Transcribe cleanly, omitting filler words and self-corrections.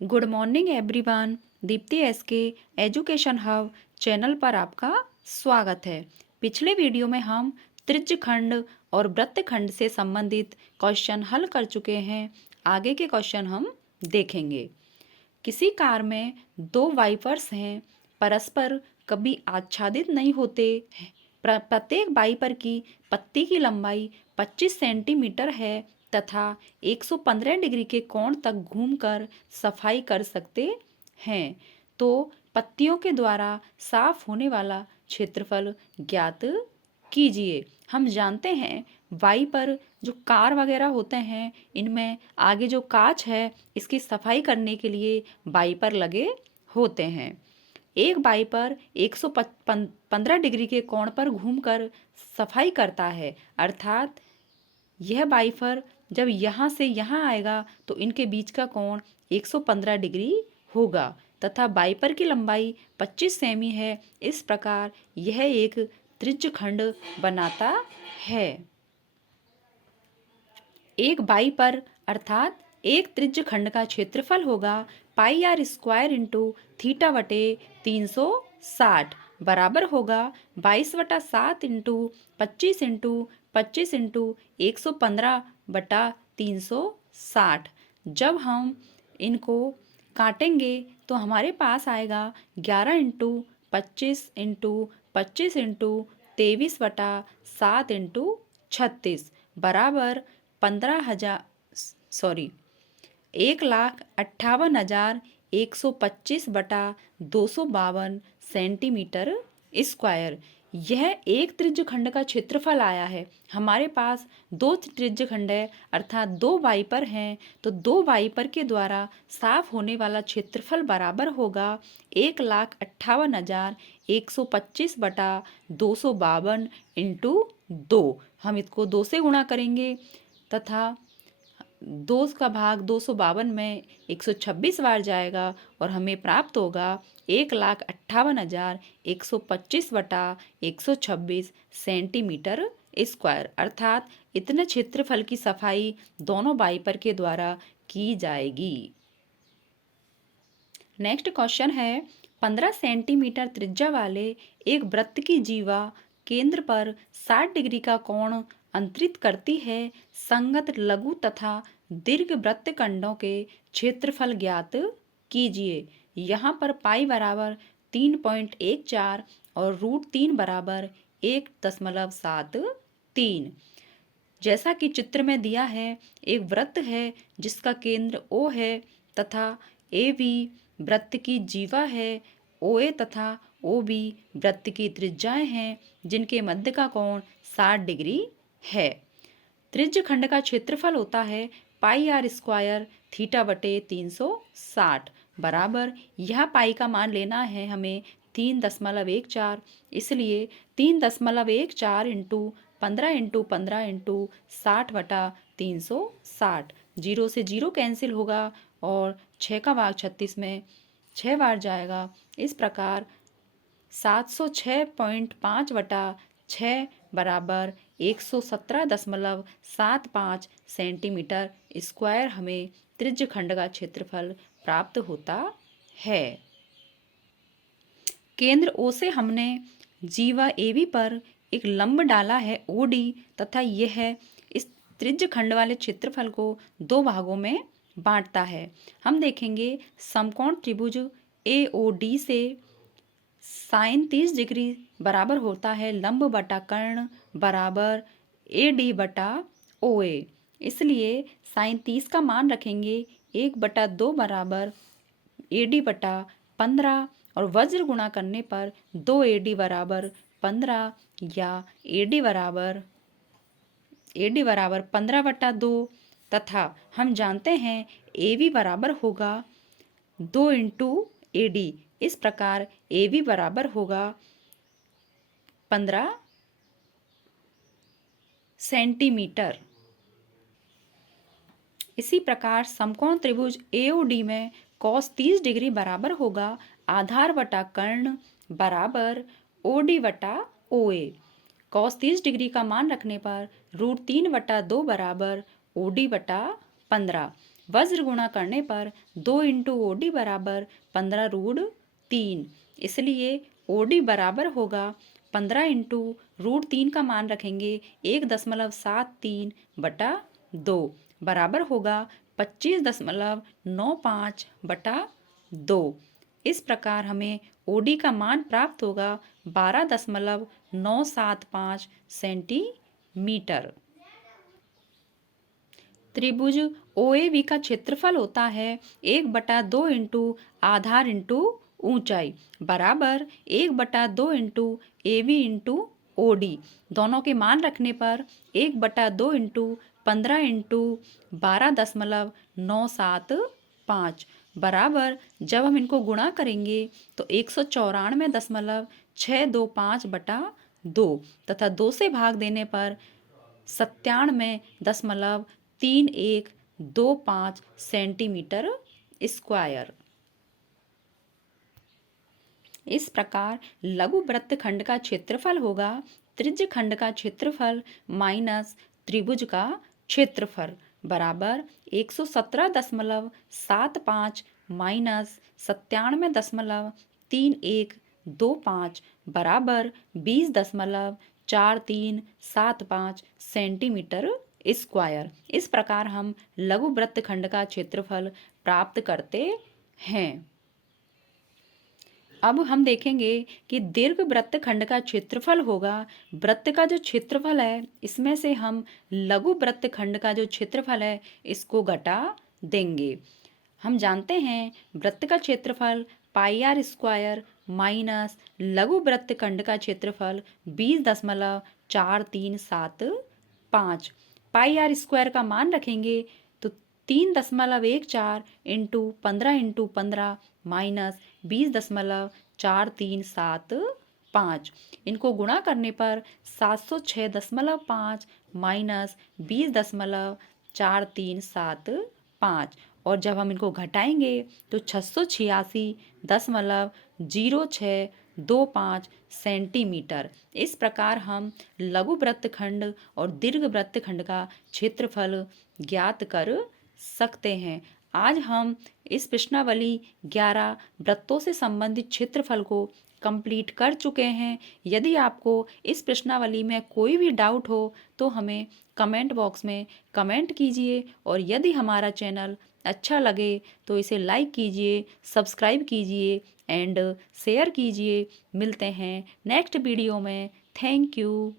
Good morning everyone. Deepti SK education hub channel पर आपका स्वागत है। पिछले वीडियो में हम त्रिज्यखंड और वृत्तखंड से संबंधित क्वेश्चन हल कर चुके हैं। आगे के क्वेश्चन हम देखेंगे। किसी कार में दो वाइपर्स हैं, परस्पर कभी आच्छादित नहीं होते हैं। प्रत्येक वाइपर की पत्ती की लंबाई 25 सेंटीमीटर है तथा 115 डिग्री के कोण तक घूमकर सफाई कर सकते हैं। तो पत्तियों के द्वारा साफ होने वाला क्षेत्रफल ज्ञात कीजिए। हम जानते हैं वाइपर जो कार वगैरह होते हैं, इनमें आगे जो कांच है इसकी सफाई करने के लिए वाइपर लगे होते हैं। एक वाइपर 115 डिग्री के कोण पर घूमकर सफाई करता है, अर्थात यह वाइपर जब यहाँ से यहाँ आएगा तो इनके बीच का कोण 115 डिग्री होगा तथा वाइपर की लंबाई 25 सेमी है। इस प्रकार यह एक त्रिज्यखंड बनाता है। एक वाइपर अर्थात एक त्रिज्यखंड का क्षेत्रफल होगा पाई आर स्क्वायर इंटू थीटा बटे 360 बराबर होगा 22/7 इंटू 25 इंटू 115 बटा 360। जब हम इनको काटेंगे तो हमारे पास आएगा 11 इंटू 25 इंटू 23/7 इंटू 36 बराबर 1,58,125/252 सेंटीमीटर स्क्वायर। यह एक त्रिज्यखंड का क्षेत्रफल आया है। हमारे पास दो त्रिज्यखंड है अर्थात दो वाइपर हैं, तो दो वाइपर के द्वारा साफ होने वाला क्षेत्रफल बराबर होगा 1,58,125/252 इंटू 2। हम इसको 2 से गुणा करेंगे तथा 2 का भाग 252 में 126 बार जाएगा और हमें प्राप्त होगा 1,58,125/126 सेंटीमीटर स्क्वायर, अर्थात इतने क्षेत्रफल की सफाई दोनों वाइपर के द्वारा की जाएगी। नेक्स्ट क्वेश्चन है 15 सेंटीमीटर त्रिज्या वाले एक वृत्त की जीवा केंद्र पर 60 डिग्री का कोण अंतरित करती है। संगत लघु तथा दीर्घ वृत्तखंडों के क्षेत्रफल ज्ञात कीजिए। यहाँ पर पाई बराबर 3.14 और √3 बराबर 1.73। जैसा कि चित्र में दिया है, एक वृत्त है जिसका केंद्र O है तथा AB वृत्त की जीवा है। OA तथा OB वृत्त की त्रिज्याएं हैं जिनके मध्य का कोण 60 डिग्री है। त्रिज्यखंड का क्षेत्रफल होता है पाई आर स्क्वायर थीटा बटे 360 बराबर, यह पाई का मान लेना है हमें 3.14, इसलिए 3.14 इंटू 15 इंटू 15 इंटू 60 बटा 360। 0 से 0 कैंसिल होगा और 6 का भाग 36 में 6 बार जाएगा। इस प्रकार 706.5 बटा 6 बराबर 117.75 सेंटीमीटर स्क्वायर हमें त्रिज्यखंड का क्षेत्रफल प्राप्त होता है। केंद्र O से हमने जीवा AB पर एक लंब डाला है OD तथा यह इस त्रिज्यखंड वाले क्षेत्रफल को दो भागों में बांटता है। हम देखेंगे समकोण त्रिभुज AOD से साइन 30 डिग्री बराबर होता है लंब बटा कर्ण बराबर AD बटा OA, इसलिए साइन 30 का मान रखेंगे 1/2 बराबर AD बटा 15 और वज्र गुणा करने पर 2AD बराबर 15 या AD बराबर 15/2 तथा हम जानते हैं AB बराबर होगा 2 इंटू AD। इस प्रकार AB बराबर होगा 15 सेंटीमीटर। इसी प्रकार समकोण त्रिभुज AOD में cos 30 डिग्री बराबर होगा आधार बटा कर्ण बराबर OD बटा OA। cos 30 डिग्री का मान रखने पर √3/2 बराबर OD बटा 15। वज्र गुणा करने पर 2 इंटू ओडी बराबर 15√3, इसलिए ओडी बराबर होगा 15 इंटू √3 का मान रखेंगे 1.73/2 बराबर होगा 25.95/2। इस प्रकार हमें ओडी का मान प्राप्त होगा 12.975 सेंटीमीटर। त्रिभुज OAB का क्षेत्रफल होता है 1/2 इंटू आधार इंटू ऊंचाई बराबर 1/2 इंटू AB इंटू OD। दोनों के मान रखने पर 1/2 इंटू 15 इंटू 12.975 बराबर, जब हम इनको गुणा करेंगे तो 194.625/2 तथा 2 से भाग देने पर 97.3125 सेंटीमीटर स्क्वायर। इस प्रकार लघु वृत्तखंड का क्षेत्रफल होगा त्रिज्य खंड का क्षेत्रफल माइनस त्रिभुज का क्षेत्रफल बराबर 117.75 माइनस 97.3125 बराबर 20.4375 सेंटीमीटर स्क्वायर। इस प्रकार हम लघु वृत्तखंड का क्षेत्रफल प्राप्त करते हैं। अब हम देखेंगे कि दीर्घ वृत्तखंड का क्षेत्रफल होगा, वृत्त का जो क्षेत्रफल है इसमें से हम लघु वृत्तखंड का जो क्षेत्रफल है इसको घटा देंगे। हम जानते हैं वृत्त का क्षेत्रफल πr² माइनस लघु वृत्तखंड का क्षेत्रफल 20.4375। πr² का मान रखेंगे तो 3.14 इंटू 15 इंटू 15 माइनस 20.4375। इनको गुणा करने पर 706.5 माइनस 20.4375, और जब हम इनको घटाएंगे तो 686.0625 सेंटीमीटर। इस प्रकार हम लघु वृत्तखंड और दीर्घ वृत्तखंड का क्षेत्रफल ज्ञात कर सकते हैं। आज हम इस प्रश्नावली 11 वृत्तों से संबंधित क्षेत्रफल को कंप्लीट कर चुके हैं। यदि आपको इस प्रश्नावली में कोई भी डाउट हो तो हमें कमेंट बॉक्स में कमेंट कीजिए, और यदि हमारा चैनल अच्छा लगे तो इसे लाइक कीजिए, सब्सक्राइब कीजिए एंड शेयर कीजिए। मिलते हैं नेक्स्ट वीडियो में। Thank you.